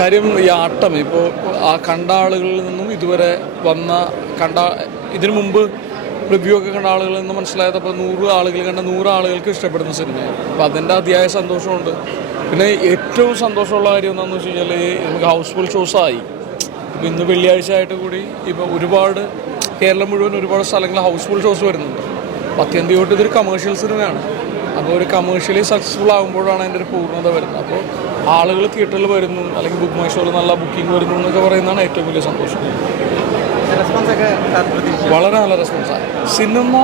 കാര്യം ഈ ആട്ടം ഇപ്പോൾ ആ കണ്ട ആളുകളിൽ നിന്നും ഇതുവരെ വന്ന ഇതിനു മുമ്പ് റിവ്യൂ ഒക്കെ കണ്ട ആളുകളിൽ നിന്ന് മനസ്സിലായത് അപ്പോൾ 100 ആളുകൾ കണ്ട 100 ആളുകൾക്ക് ഇഷ്ടപ്പെടുന്ന സിനിമയാണ്. അപ്പോൾ അതിൻ്റെ അതിയായ സന്തോഷമുണ്ട്. പിന്നെ ഏറ്റവും സന്തോഷമുള്ള കാര്യം എന്താണെന്ന് വെച്ച് കഴിഞ്ഞാൽ നമുക്ക് ഹൗസ്ഫുൾ ഷോസായി. ഇപ്പോൾ ഇന്ന് വെള്ളിയാഴ്ച ആയിട്ട് കൂടി ഇപ്പോൾ ഒരുപാട് കേരളം മുഴുവൻ ഒരുപാട് സ്ഥലങ്ങളിൽ ഹൗസ്ഫുൾ ഷോസ് വരുന്നുണ്ട്. അപ്പോൾ അത്യന്തികമായിട്ട് ഇതൊരു കമേഴ്ഷ്യൽ സിനിമയാണ്. അപ്പോൾ ഒരു കമേഴ്ഷ്യലി സക്സസ്ഫുൾ ആകുമ്പോഴാണ് അതിൻ്റെ ഒരു പൂർണ്ണത വരുന്നത്. അപ്പോൾ ആളുകൾ തിയേറ്ററിൽ വരുന്നു, അല്ലെങ്കിൽ ബുക്ക് മൈ ഷോയിൽ നല്ല ബുക്കിംഗ് വരുന്നു എന്നൊക്കെ പറയുന്നതാണ് ഏറ്റവും വലിയ സന്തോഷം. വളരെ നല്ല റെസ്പോൺസാണ്. സിനിമ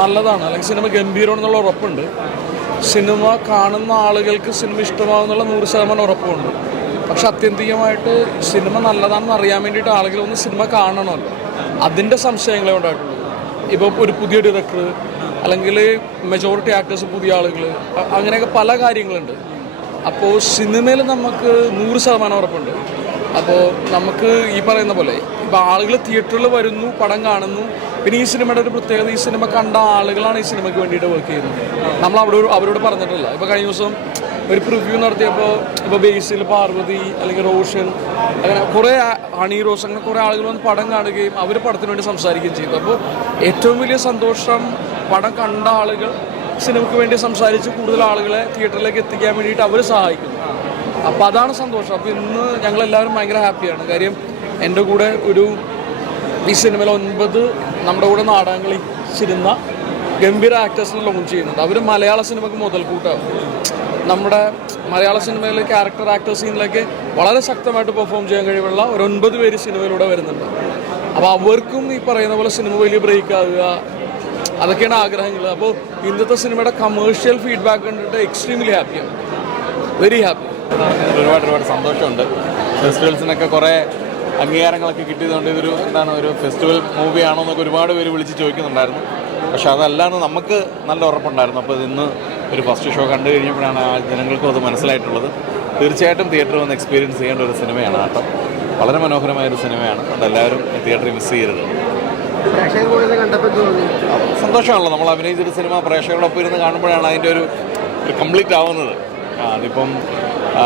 നല്ലതാണ്, അല്ലെങ്കിൽ സിനിമ ഗംഭീരമാണെന്നുള്ള ഉറപ്പുണ്ട്. സിനിമ കാണുന്ന ആളുകൾക്ക് സിനിമ ഇഷ്ടമാകുന്നുള്ള 100% ഉറപ്പുണ്ട്. പക്ഷെ അത്യന്തികമായിട്ട് സിനിമ നല്ലതാണെന്ന് അറിയാൻ വേണ്ടിയിട്ട് ആളുകൾ ഒന്ന് സിനിമ കാണണമല്ലോ, അതിൻ്റെ സംശയങ്ങളെ ഉണ്ടായിട്ടുള്ളൂ. ഇപ്പോൾ ഒരു പുതിയ ഡയറക്ടർ അല്ലെങ്കിൽ മെജോറിറ്റി ആക്ടേഴ്സ് പുതിയ ആളുകൾ, അങ്ങനെയൊക്കെ പല കാര്യങ്ങളുണ്ട്. അപ്പോൾ സിനിമയിൽ നമുക്ക് 100% ഉറപ്പുണ്ട്. അപ്പോൾ നമുക്ക് ഈ പറയുന്ന പോലെ ഇപ്പോൾ ആളുകൾ തിയേറ്ററിൽ വരുന്നു, പടം കാണുന്നു. പിന്നെ ഈ സിനിമയുടെ ഒരു പ്രത്യേകത, ഈ സിനിമ കണ്ട ആളുകളാണ് ഈ സിനിമയ്ക്ക് വേണ്ടിയിട്ട് വർക്ക് ചെയ്യുന്നത്. നമ്മൾ അവരോട് പറഞ്ഞിട്ടില്ല. ഇപ്പോൾ കഴിഞ്ഞ ദിവസം ഒരു പ്രിവ്യൂ നടത്തിയപ്പോൾ ഇപ്പോൾ ബേസിൽ പാർവതി അല്ലെങ്കിൽ റോഷൻ, അങ്ങനെ കുറേ ഹണി റോസ്, അങ്ങനെ കുറേ ആളുകൾ വന്ന് പടം കാണുകയും അവർ പടത്തിന് വേണ്ടി സംസാരിക്കുകയും ചെയ്തു. അപ്പോൾ ഏറ്റവും വലിയ സന്തോഷം പടം കണ്ട ആളുകൾ സിനിമയ്ക്ക് വേണ്ടി സംസാരിച്ച് കൂടുതൽ ആളുകളെ തിയേറ്ററിലേക്ക് എത്തിക്കാൻ വേണ്ടിയിട്ട് അവർ സഹായിക്കുന്നു. അപ്പോൾ അതാണ് സന്തോഷം. അപ്പോൾ ഇന്ന് ഞങ്ങളെല്ലാവരും ഭയങ്കര ഹാപ്പിയാണ്. കാര്യം എൻ്റെ കൂടെ ഈ സിനിമയിൽ 9 നമ്മുടെ കൂടെ നാടകങ്ങളിൽ ചിരുന്ന ഗംഭീര ആക്ടേഴ്സിനെ ലോഞ്ച് ചെയ്യുന്നുണ്ട്. അവർ മലയാള സിനിമയ്ക്ക് മുതൽക്കൂട്ടാവും. നമ്മുടെ മലയാള സിനിമയിലെ ക്യാരക്ടർ ആക്ടർ സീനിലേക്ക് വളരെ ശക്തമായിട്ട് പെർഫോം ചെയ്യാൻ കഴിവുള്ള ഒരു 9 പേര് സിനിമയിലൂടെ വരുന്നുണ്ട്. അപ്പോൾ അവർക്കും ഈ പറയുന്ന പോലെ സിനിമ വലിയ ബ്രേക്ക് ആകുക, അതൊക്കെയാണ് ആഗ്രഹങ്ങൾ. അപ്പോൾ ഇന്നത്തെ സിനിമയുടെ കമേഴ്ഷ്യൽ ഫീഡ്ബാക്ക് കണ്ടിട്ട് എക്സ്ട്രീംലി ഹാപ്പിയാണ്, വെരി ഹാപ്പി. ഒരുപാട് സന്തോഷമുണ്ട്. ഫെസ്റ്റിവൽസിനൊക്കെ കുറേ അംഗീകാരങ്ങളൊക്കെ കിട്ടിയതുകൊണ്ട് ഒരു ഫെസ്റ്റിവൽ മൂവിയാണോ എന്നൊക്കെ ഒരുപാട് പേര് വിളിച്ച് ചോദിക്കുന്നുണ്ടായിരുന്നു. പക്ഷെ അതല്ലാന്ന് നമുക്ക് നല്ല ഉറപ്പുണ്ടായിരുന്നു. അപ്പോൾ ഇന്ന് ഒരു ഫസ്റ്റ് ഷോ കണ്ടു കഴിഞ്ഞപ്പോഴാണ് ആ ജനങ്ങൾക്കും അത് മനസ്സിലായിട്ടുള്ളത്. തീർച്ചയായിട്ടും തിയേറ്ററിൽ വന്ന് എക്സ്പീരിയൻസ് ചെയ്യേണ്ട ഒരു സിനിമയാണ് ആട്ടം. വളരെ മനോഹരമായൊരു സിനിമയാണ്. അതെല്ലാവരും തിയേറ്ററിൽ മിസ് ചെയ്യരുത്. സന്തോഷമാണല്ലോ, നമ്മൾ അഭിനയിച്ചൊരു സിനിമ പ്രേക്ഷകരോടൊപ്പം ഇരുന്ന് കാണുമ്പോഴാണ് അതിൻ്റെ ഒരു കംപ്ലീറ്റ് ആവുന്നത്. അതിപ്പം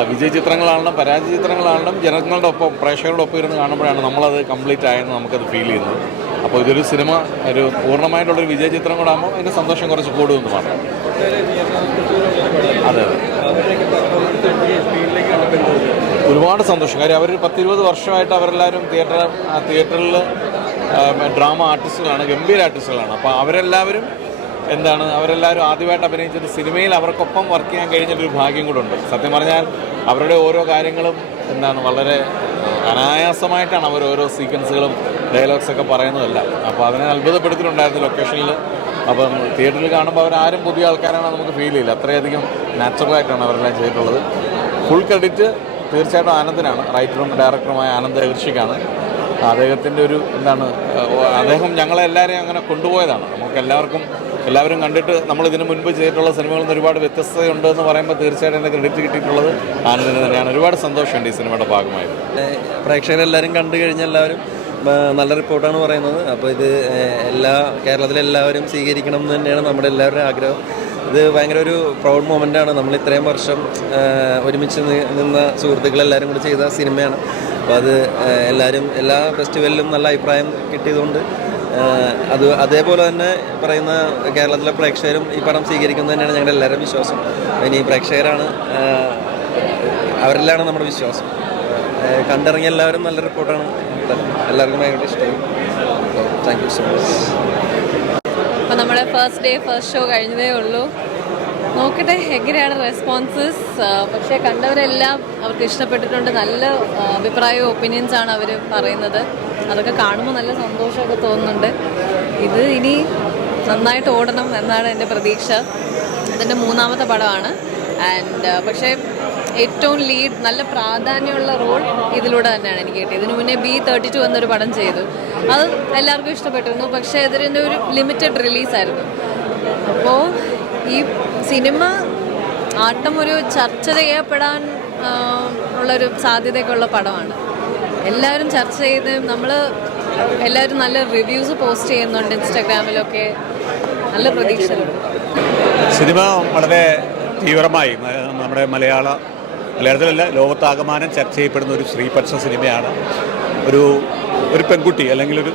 വിജയ ചിത്രങ്ങളാണെങ്കിലും പരാജയ ചിത്രങ്ങളാണെങ്കിലും ജനങ്ങളുടെ ഒപ്പം പ്രേക്ഷകരോടൊപ്പം ഇരുന്ന് കാണുമ്പോഴാണ് നമ്മളത് കംപ്ലീറ്റ് ആയെന്ന് നമുക്കത് ഫീൽ ചെയ്യുന്നത്. അപ്പോൾ ഇതൊരു സിനിമ ഒരു പൂർണ്ണമായിട്ടുള്ളൊരു വിജയ ചിത്രം കൂടെ ആകുമ്പോൾ അതിൻ്റെ സന്തോഷം കുറച്ച് കൂടുമെന്ന് മാത്രം. അതെ, ഒരുപാട് സന്തോഷം. കാര്യം അവർ 10-20 വർഷമായിട്ട് അവരെല്ലാവരും തിയേറ്ററിൽ ഡ്രാമ ആർട്ടിസ്റ്റുകളാണ്, ഗംഭീര ആർട്ടിസ്റ്റുകളാണ്. അപ്പോൾ അവരെല്ലാവരും അവരെല്ലാവരും ആദ്യമായിട്ട് അഭിനയിച്ചൊരു സിനിമയിൽ അവർക്കൊപ്പം വർക്ക് ചെയ്യാൻ കഴിഞ്ഞൊരു ഭാഗ്യം കൂടെ ഉണ്ട്. സത്യം പറഞ്ഞാൽ അവരുടെ ഓരോ കാര്യങ്ങളും വളരെ അനായാസമായിട്ടാണ് അവർ ഓരോ സീക്വൻസുകളും ഡയലോഗ്സൊക്കെ പറയുന്നതല്ല. അപ്പോൾ അതിനെ അത്ഭുതപ്പെടുത്തിയിട്ടുണ്ടായിരുന്നു ലൊക്കേഷനിൽ. അപ്പം തിയേറ്ററിൽ കാണുമ്പോൾ അവരാരും പുതിയ ആൾക്കാരാണ് നമുക്ക് ഫീൽ ചെയ്യില്ല. അത്രയധികം നാച്ചുറലായിട്ടാണ് അവരെല്ലാം ചെയ്തിട്ടുള്ളത്. ഫുൾ ക്രെഡിറ്റ് തീർച്ചയായിട്ടും ആനന്ദിനാണ്, റൈറ്ററും ഡയറക്ടറുമായ ആനന്ദ് അഗർഷിക്കാണ്. അദ്ദേഹത്തിൻ്റെ അദ്ദേഹം ഞങ്ങളെല്ലാവരെയും അങ്ങനെ കൊണ്ടുപോയതാണ്. എല്ലാവരും കണ്ടിട്ട് നമ്മളിതിന് മുൻപ് ചെയ്തിട്ടുള്ള സിനിമകളിൽ നിന്ന് ഒരുപാട് വ്യത്യസ്തതയുണ്ടെന്ന് പറയുമ്പോൾ തീർച്ചയായിട്ടും എൻ്റെ ക്രെഡിറ്റ് കിട്ടിയിട്ടുള്ളത് ആനന്ദിന് തന്നെയാണ്. ഒരുപാട് സന്തോഷമുണ്ട് ഈ സിനിമയുടെ ഭാഗമായത്. പ്രേക്ഷകരെല്ലാവരും കണ്ടു കഴിഞ്ഞ എല്ലാവരും നല്ല റിപ്പോർട്ടാണ് പറയുന്നത്. അപ്പോൾ ഇത് കേരളത്തിലെല്ലാവരും സ്വീകരിക്കണം എന്ന് തന്നെയാണ് നമ്മുടെ എല്ലാവരുടെയും ആഗ്രഹം. ഇത് ഭയങ്കര ഒരു പ്രൗഡ് മൊമെൻ്റാണ്. നമ്മൾ ഇത്രയും വർഷം ഒരുമിച്ച് നിന്ന സുഹൃത്തുക്കളെല്ലാവരും കൂടി ചെയ്ത സിനിമയാണ്. അപ്പോൾ അത് എല്ലാ ഫെസ്റ്റിവലിലും നല്ല അഭിപ്രായം കിട്ടിയതുകൊണ്ട് അതേപോലെ തന്നെ പറയുന്ന കേരളത്തിലെ പ്രേക്ഷകരും ഈ പടം സ്വീകരിക്കുന്നത് തന്നെയാണ് ഞങ്ങളുടെ എല്ലാവരും വിശ്വാസം. ഇനി പ്രേക്ഷകരാണ്, അവരെല്ലാം നമ്മുടെ വിശ്വാസം. കണ്ടിറങ്ങിയ എല്ലാവരും നല്ല റിപ്പോർട്ടാണ്, എല്ലാവർക്കും ഭയങ്കര ഇഷ്ടമായി. Thank you so much. അപ്പോൾ നമ്മുടെ ഫസ്റ്റ് ഷോ കഴിഞ്ഞതേ ഉള്ളൂ. നോക്കട്ടെ എങ്ങനെയാണ് റെസ്പോൺസസ്. പക്ഷേ കണ്ടവരെല്ലാം അവർക്ക് ഇഷ്ടപ്പെട്ടിട്ടുണ്ട്. നല്ല അഭിപ്രായവും ഒപ്പീനിയൻസാണ് അവർ പറയുന്നത്. അതൊക്കെ കാണുമ്പോൾ നല്ല സന്തോഷമൊക്കെ തോന്നുന്നുണ്ട്. ഇത് ഇനി നന്നായിട്ട് ഓടണം എന്നാണ് എൻ്റെ പ്രതീക്ഷ. ഇതിൻ്റെ 3ാമത്തെ പടമാണ്. പക്ഷേ ഏറ്റവും നല്ല പ്രാധാന്യമുള്ള റോൾ ഇതിലൂടെ തന്നെയാണ് എനിക്ക് കിട്ടിയത്. ഇതിനു മുന്നേ B32 എന്നൊരു പടം ചെയ്തു. അത് എല്ലാവർക്കും ഇഷ്ടപ്പെട്ടിരുന്നു. പക്ഷേ ഇതിൻ്റെ ഒരു ലിമിറ്റഡ് റിലീസായിരുന്നു. അപ്പോൾ ഈ സിനിമ ആട്ടം ഒരു ചർച്ച ചെയ്യപ്പെടാൻ ഉള്ളൊരു സാധ്യതയൊക്കെ ഉള്ള പടമാണ്. എല്ലാവരും ചർച്ച ചെയ്ത് എല്ലാവരും നല്ല റിവ്യൂസ് പോസ്റ്റ് ചെയ്യുന്നുണ്ട് ഇൻസ്റ്റാഗ്രാമിലൊക്കെ. നല്ല പ്രതീക്ഷയുണ്ട്. സിനിമ വളരെ തീവ്രമായി നമ്മുടെ മലയാള മലയാളത്തിലല്ല, ലോകത്താകമാനം ചർച്ച ചെയ്യപ്പെടുന്ന ഒരു സ്ത്രീപക്ഷ സിനിമയാണ്. ഒരു പെൺകുട്ടി അല്ലെങ്കിൽ ഒരു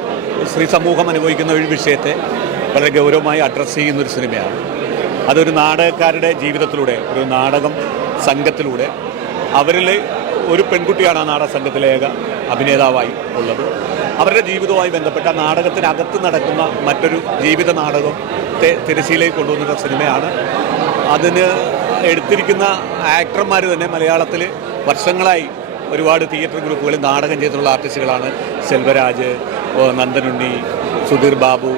സ്ത്രീ സമൂഹം അനുഭവിക്കുന്ന ഒരു വിഷയത്തെ വളരെ ഗൗരവമായി അഡ്രസ്സ് ചെയ്യുന്നൊരു സിനിമയാണ്. അതൊരു നാടകക്കാരുടെ ജീവിതത്തിലൂടെ, ഒരു നാടകം സംഘത്തിലൂടെ, അവരിൽ ഒരു പെൺകുട്ടിയാണ് ആ നാടക സംഘത്തിലെ ഏക അഭിനേതാവായി ഉള്ളത്. അവരുടെ ജീവിതവുമായി ബന്ധപ്പെട്ട നാടകത്തിനകത്ത് നടക്കുന്ന മറ്റൊരു ജീവിത നാടകത്തെ തിരശ്ശീലയിൽ കൊണ്ടുവന്നിട്ടുള്ള സിനിമയാണ്. അതിന് എടുത്തിരിക്കുന്ന ആക്ടർമാർ തന്നെ മലയാളത്തിൽ വർഷങ്ങളായി ഒരുപാട് തിയേറ്റർ ഗ്രൂപ്പുകളിൽ നാടകം ചെയ്തിട്ടുള്ള ആർട്ടിസ്റ്റുകളാണ്. സെൽവരാജ്, നന്ദനുണ്ണി, സുധീർ ബാബു,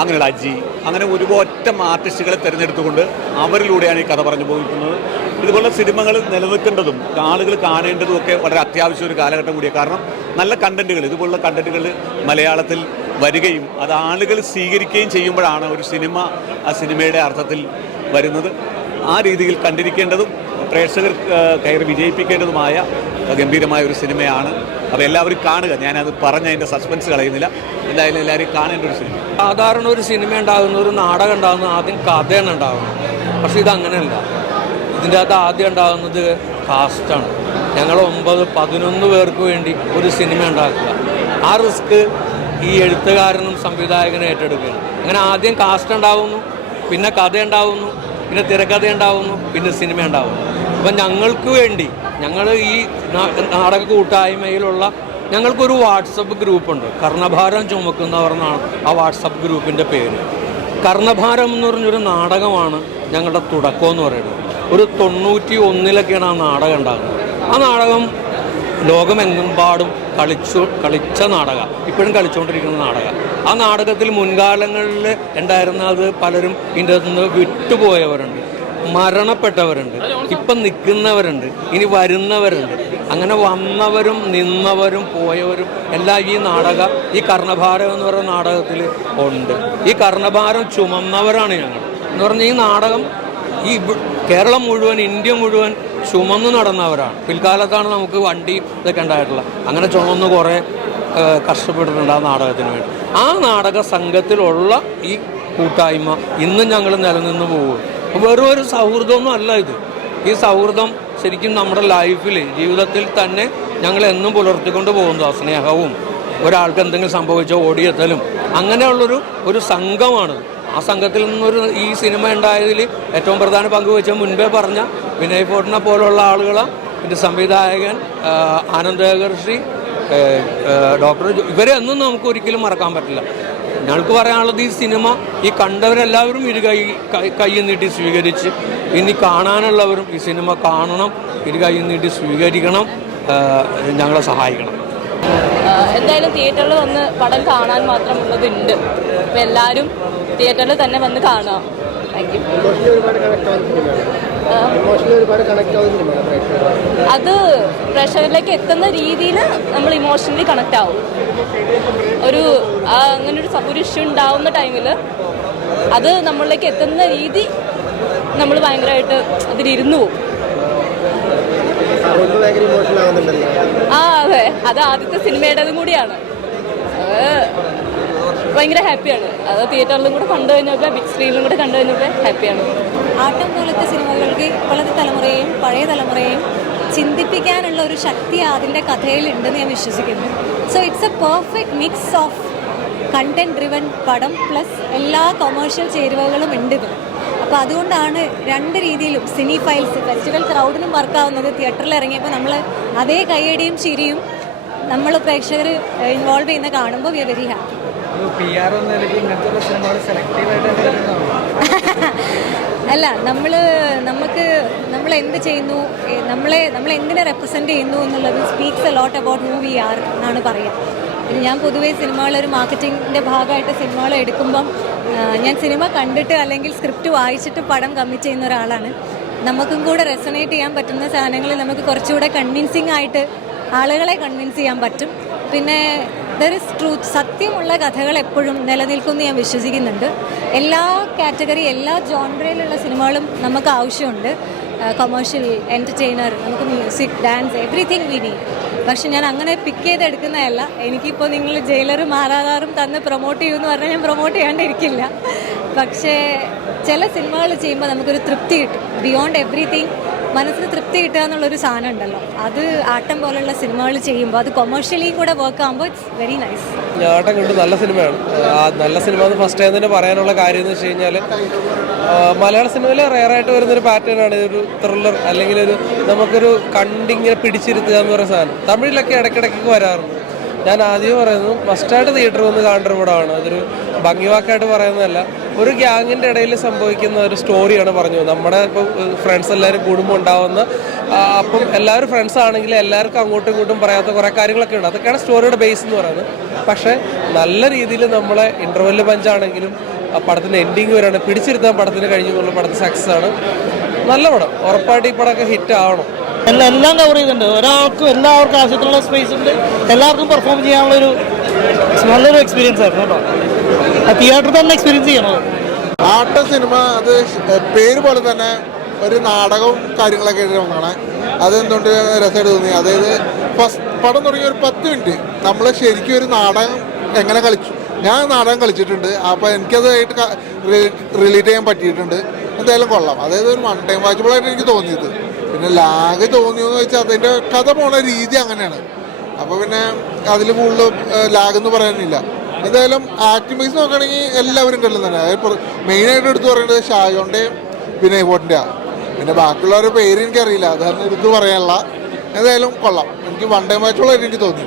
അങ്ങനെയുള്ള അജി, അങ്ങനെ ഒരുപാട് ആർട്ടിസ്റ്റുകളെ തിരഞ്ഞെടുത്തുകൊണ്ട് അവരിലൂടെയാണ് ഈ കഥ പറഞ്ഞു പോയിരിക്കുന്നത്. ഇതുപോലുള്ള സിനിമകൾ നിലനിൽക്കേണ്ടതും ആളുകൾ കാണേണ്ടതും ഒക്കെ വളരെ അത്യാവശ്യം ഒരു കാലഘട്ടം കൂടിയാണ്. കാരണം നല്ല കണ്ടന്റുകൾ, ഇതുപോലുള്ള കണ്ടന്റുകൾ മലയാളത്തിൽ വരികയും അത് ആളുകൾ സ്വീകരിക്കുകയും ചെയ്യുമ്പോഴാണ് ഒരു സിനിമ ആ സിനിമയുടെ അർത്ഥത്തിൽ വരുന്നത്. ആ രീതിയിൽ കണ്ടിരിക്കേണ്ടതും പ്രേക്ഷകർ കയറി വിജയിപ്പിക്കേണ്ടതുമായ ഗംഭീരമായ ഒരു സിനിമയാണ്. അപ്പോൾ എല്ലാവരും കാണുക. ഞാനത് പറഞ്ഞ് അതിൻ്റെ സസ്പെൻസ് കളയുന്നില്ല. എന്തായാലും എല്ലാവരും കാണേണ്ട ഒരു സിനിമ. സാധാരണ ഒരു സിനിമ ഉണ്ടാകുന്ന, ഒരു നാടകം ഉണ്ടാകുന്ന ആദ്യം കഥയാണ് ഉണ്ടാകുന്നത്. പക്ഷെ ഇതങ്ങനെയല്ല. ഇതിൻ്റെ അകത്ത് ആദ്യം ഉണ്ടാകുന്നത് കാസ്റ്റാണ്. ഞങ്ങൾ 9-11 പേർക്ക് വേണ്ടി ഒരു സിനിമ ഉണ്ടാക്കുക. ആ റിസ്ക് ഈ എഴുത്തുകാരനും സംവിധായകനും ഏറ്റെടുക്കുകയാണ്. അങ്ങനെ ആദ്യം കാസ്റ്റ് ഉണ്ടാവുന്നു, പിന്നെ കഥ ഉണ്ടാവുന്നു, പിന്നെ തിരക്കഥ ഉണ്ടാവുന്നു, പിന്നെ സിനിമ ഉണ്ടാവുന്നു. അപ്പം ഞങ്ങൾക്ക് വേണ്ടി, ഞങ്ങൾ ഈ നാടക കൂട്ടായ്മയിലുള്ള ഞങ്ങൾക്കൊരു വാട്സപ്പ് ഗ്രൂപ്പുണ്ട്. കർണഭാരം ചുമക്കുന്നവർ എന്നാണ് ആ വാട്സപ്പ് ഗ്രൂപ്പിൻ്റെ പേര്. കർണഭാരം എന്ന് പറഞ്ഞൊരു നാടകമാണ് ഞങ്ങളുടെ തുടക്കം എന്ന് പറയുന്നത്. ഒരു 91-ലൊക്കെയാണ് ആ നാടകം ഉണ്ടാകുന്നത്. ആ നാടകം ലോകമെങ്ങുമ്പാടും കളിച്ച നാടകം, ഇപ്പോഴും കളിച്ചുകൊണ്ടിരിക്കുന്ന നാടകം. ആ നാടകത്തിൽ മുൻകാലങ്ങളിൽ ഉണ്ടായിരുന്നത് പലരും ഇതിൻ്റെ നിന്ന് വിട്ടുപോയവരുണ്ട്, മരണപ്പെട്ടവരുണ്ട്, ഇപ്പം നിൽക്കുന്നവരുണ്ട്, ഇനി വരുന്നവരുണ്ട്. അങ്ങനെ വന്നവരും നിന്നവരും പോയവരും എല്ലാം ഈ കർണഭാരം എന്ന് പറയുന്ന നാടകത്തിൽ ഉണ്ട്. ഈ കർണഭാരം ചുമന്നവരാണ് ഞങ്ങൾ എന്ന് പറഞ്ഞാൽ ഈ നാടകം ഈ കേരളം മുഴുവൻ, ഇന്ത്യ മുഴുവൻ ചുമന്ന് നടന്നവരാണ്. പിൽക്കാലത്താണ് നമുക്ക് വണ്ടി ഇതൊക്കെ ഉണ്ടായിട്ടുള്ളത്. അങ്ങനെ ചുമന്ന് കുറേ കഷ്ടപ്പെട്ടിട്ടുണ്ട് ആ നാടകത്തിന് വേണ്ടി. ആ നാടക സംഘത്തിലുള്ള ഈ കൂട്ടായ്മ ഇന്നും ഞങ്ങൾ നിലനിന്ന് പോകും. വെറും ഒരു സൗഹൃദമൊന്നും അല്ല ഇത്. ഈ സൗഹൃദം ശരിക്കും നമ്മുടെ ലൈഫിൽ, ജീവിതത്തിൽ തന്നെ ഞങ്ങൾ എന്നും പുലർത്തിക്കൊണ്ട് പോകുന്നതാണ്. സ്നേഹവും ഒരാൾക്ക് എന്തെങ്കിലും സംഭവിച്ച ഓടിയെത്തലും അങ്ങനെയുള്ളൊരു സംഘമാണ്. ആ സംഘത്തിൽ ഈ സിനിമ ഉണ്ടായതിൽ ഏറ്റവും പ്രധാന പങ്ക് വെച്ച മുൻപേ പറഞ്ഞ വിനയ് ഫോർട്ടിനെ പോലുള്ള ആളുകൾ, പിന്നെ സംവിധായകൻ ആനന്ദകർഷി, ഡോക്ടർ, ഇവരെ ഒന്നും നമുക്ക് ഒരിക്കലും മറക്കാൻ പറ്റില്ല. ഞങ്ങൾക്ക് പറയാനുള്ളത് ഈ സിനിമ ഈ കണ്ടവരെല്ലാവരും കൈ നീട്ടി സ്വീകരിച്ച്, ഇനി കാണാനുള്ളവരും ഈ സിനിമ കാണണം, കൈ നീട്ടി സ്വീകരിക്കണം, ഞങ്ങളെ സഹായിക്കണം. എന്തായാലും തിയേറ്ററിൽ വന്ന് പടം കാണാൻ മാത്രമുള്ളതുണ്ട്. അപ്പം എല്ലാവരും തിയേറ്ററിൽ തന്നെ വന്ന് കാണുക. Thank you. അത് പ്രേക്ഷകരിലേക്ക് എത്തുന്ന രീതിയിൽ നമ്മൾ ഇമോഷണലി കണക്റ്റ് ആവും. അങ്ങനൊരു ഇഷ്യൂ ഉണ്ടാവുന്ന ടൈമിൽ അത് നമ്മളിലേക്ക് എത്തുന്ന രീതി നമ്മൾ ഭയങ്കരമായിട്ട് അതിലിരുന്നു പോകും. അതെ, അത് ആദ്യത്തെ സിനിമയുടേതും കൂടിയാണ്. ഭയങ്കര ഹാപ്പിയാണ്. അത് തിയേറ്ററിലും കൂടെ കണ്ടു കഴിഞ്ഞപ്പോൾ, ബിഗ് സ്ക്രീനിലും കൂടെ കണ്ടു കഴിഞ്ഞപ്പോൾ ഹാപ്പിയാണ്. ആട്ടം പോലത്തെ സിനിമകൾക്ക് ഇപ്പോഴത്തെ തലമുറയെയും പഴയ തലമുറയെയും ചിന്തിപ്പിക്കാനുള്ള ഒരു ശക്തി അതിൻ്റെ കഥയിലുണ്ടെന്ന് ഞാൻ വിശ്വസിക്കുന്നു. So it's A perfect mix of content driven പടം പ്ലസ് എല്ലാ കൊമേഴ്ഷ്യൽ ചേരുവകളും ഉണ്ട് ഇതിൽ. അപ്പോൾ അതുകൊണ്ടാണ് രണ്ട് രീതിയിലും സിനി ഫൈൽസ് ഫെസ്റ്റിവൽ ക്രൗഡിനും വർക്കാവുന്നത്. തിയേറ്ററിൽ ഇറങ്ങിയപ്പോൾ നമ്മൾ അതേ കയ്യടിയും ചിരിയും നമ്മൾ പ്രേക്ഷകർ ഇൻവോൾവ് ചെയ്യുന്ന കാണുമ്പോൾ വി ആർ വെരി ഹാപ്പി. അല്ല, നമ്മൾ എന്ത് ചെയ്യുന്നു, നമ്മൾ എന്തിനെ റെപ്രസെൻ്റ് ചെയ്യുന്നു എന്നുള്ളത് speaks a lot about who we are എന്നാണ് പറയുക. ഞാൻ പൊതുവേ സിനിമകളൊരു മാർക്കറ്റിങ്ങിൻ്റെ ഭാഗമായിട്ട് സിനിമകൾ എടുക്കുമ്പം ഞാൻ സിനിമ കണ്ടിട്ട് അല്ലെങ്കിൽ സ്ക്രിപ്റ്റ് വായിച്ചിട്ട് പടം കമ്മിറ്റ് ചെയ്യുന്ന ഒരാളാണ്. നമുക്കും കൂടെ റെസണേറ്റ് ചെയ്യാൻ പറ്റുന്ന സാധനങ്ങൾ നമുക്ക് കുറച്ചുകൂടെ കൺവിൻസിങ് ആയിട്ട് ആളുകളെ കൺവിൻസ് ചെയ്യാൻ പറ്റും. പിന്നെ ദർ ഇസ് ട്രൂത്ത്, സത്യമുള്ള കഥകൾ എപ്പോഴും നിലനിൽക്കുമെന്ന് ഞാൻ വിശ്വസിക്കുന്നുണ്ട്. എല്ലാ കാറ്റഗറി, എല്ലാ ജോൺറയിലുള്ള സിനിമകളും നമുക്ക് ആവശ്യമുണ്ട്. കൊമേഴ്ഷ്യൽ, എൻ്റർടൈനർ, നമുക്ക് music, dance, everything we need. പക്ഷെ ഞാൻ അങ്ങനെ പിക്ക് ചെയ്തെടുക്കുന്നതല്ല. എനിക്കിപ്പോൾ നിങ്ങൾ ജയിലറും ആറാധാറും തന്ന് പ്രൊമോട്ട് ചെയ്യുമെന്ന് പറഞ്ഞാൽ ഞാൻ പ്രൊമോട്ട് ചെയ്യാണ്ടിരിക്കില്ല. പക്ഷേ ചില സിനിമകൾ ചെയ്യുമ്പോൾ നമുക്കൊരു തൃപ്തി കിട്ടും. ബിയോണ്ട് എവറിത്തിങ് മനസ്സിന് തൃപ്തി കിട്ടുക എന്നുള്ളൊരു സാധനം ഉണ്ടല്ലോ, അത് ആട്ടം പോലുള്ള സിനിമകൾ ചെയ്യുമ്പോൾ അത് കൊമേഴ്ഷ്യലി കൂടെ വർക്ക് ആകുമ്പോൾ ഇറ്റ്സ് വെരി നൈസ്. ആട്ടം കണ്ട് നല്ല സിനിമയാണ്. നല്ല സിനിമ എന്ന് ഫസ്റ്റ് ടൈം തന്നെ പറയാനുള്ള കാര്യം എന്ന് വെച്ച് കഴിഞ്ഞാൽ മലയാള സിനിമയിൽ റെയറായിട്ട് വരുന്നൊരു പാറ്റേൺ ആണ് ഒരു ത്രില്ലർ അല്ലെങ്കിൽ ഒരു നമുക്കൊരു കണ്ടിങ്ങനെ പിടിച്ചിരുത്തുക എന്ന് പറയുന്ന സാധനം. തമിഴിലൊക്കെ ഇടയ്ക്കിടയ്ക്ക് വരാറുണ്ട്. ഞാൻ ആദ്യം പറയുന്നത് മസ്റ്റായിട്ട് തിയേറ്ററിൽ വന്ന് കാണേണ്ട ഒരു പടമാണ്. അതൊരു ഭംഗിവാക്കായിട്ട് പറയുന്നതല്ല, ഒരു ഗ്യാങ്ങിൻ്റെ ഇടയിൽ സംഭവിക്കുന്ന ഒരു സ്റ്റോറിയാണ് പറഞ്ഞു. നമ്മുടെ ഇപ്പോൾ ഫ്രണ്ട്സ് എല്ലാവരും കൂടുമ്പോൾ ഉണ്ടാവുന്ന അപ്പം എല്ലാവരും ഫ്രണ്ട്സ് ആണെങ്കിൽ എല്ലാവർക്കും അങ്ങോട്ടും ഇങ്ങോട്ടും പറയാത്ത കുറേ കാര്യങ്ങളൊക്കെ ഉണ്ട്. അതൊക്കെയാണ് സ്റ്റോറിയുടെ ബേസ് എന്ന് പറയുന്നത്. പക്ഷേ നല്ല രീതിയിൽ നമ്മളെ ഇൻ്റർവെല്ല് പഞ്ചാണെങ്കിലും പടത്തിൻ്റെ എൻഡിങ് വരെയാണ് പിടിച്ചിരുത്താൻ പടത്തിന് കഴിഞ്ഞു എന്നുള്ള പടത്തിന് സക്സസ് ആണ്. നല്ല പടം, ഉറപ്പായിട്ട് ഈ പടമൊക്കെ ഹിറ്റ് ആവണം. എല്ലാം കവർ ചെയ്തിട്ടുണ്ട്. എല്ലാവർക്കും ആവശ്യത്തിനുള്ള സ്പേസ് ഉണ്ട്, എല്ലാവർക്കും പെർഫോം ചെയ്യാനുള്ളൊരു നല്ലൊരു എക്സ്പീരിയൻസ് ആയിരുന്നു കേട്ടോ. തിയേറ്ററിൽ തന്നെ എക്സ്പീരിയൻസ് ചെയ്യണം. ആട്ട സിനിമ അത് പേര് പോലെ തന്നെ ഒരു നാടകവും കാര്യങ്ങളൊക്കെ ആയിട്ട് വന്നാണ്. അതെന്തുകൊണ്ട് രസമായിട്ട് തോന്നി. അതായത് ഫസ്റ്റ് പടം തുടങ്ങിയ ഒരു 10 മിനിറ്റ് നമ്മൾ ശരിക്കും ഒരു നാടകം എങ്ങനെ കളിച്ചു. ഞാൻ നാടകം കളിച്ചിട്ടുണ്ട്, അപ്പോൾ എനിക്കതായിട്ട് റിലേറ്റ് ചെയ്യാൻ പറ്റിയിട്ടുണ്ട്. എന്തായാലും കൊള്ളാം. അതായത് ഒരു വൺ ടൈം വാച്ചബിളായിട്ട് എനിക്ക് തോന്നിയത്. പിന്നെ ലാഗ് തോന്നിയെന്ന് വെച്ചാൽ അതിൻ്റെ കഥ പോണ രീതി അങ്ങനെയാണ്. അപ്പോൾ പിന്നെ അതിൽ കൂടുതൽ ലാഗ് എന്ന് പറയാനില്ല. എന്തായാലും ആക്ടിംഗ് ബേസ് നോക്കുകയാണെങ്കിൽ എല്ലാവരും കല്ലും തന്നെ. അതായത് മെയിനായിട്ട് എടുത്ത് പറയേണ്ടത് ഷാജോൻ്റെയും പിന്നെ ഇവോട്ടിൻ്റെയാണ്. പിന്നെ ബാക്കിയുള്ളവരുടെ പേര് എനിക്കറിയില്ല, അതാണ് എടുത്ത് പറയാനുള്ള. എന്തായാലും കൊള്ളാം. എനിക്ക് വൺ ടൈം വാച്ചുകളായിട്ട് എനിക്ക് തോന്നി.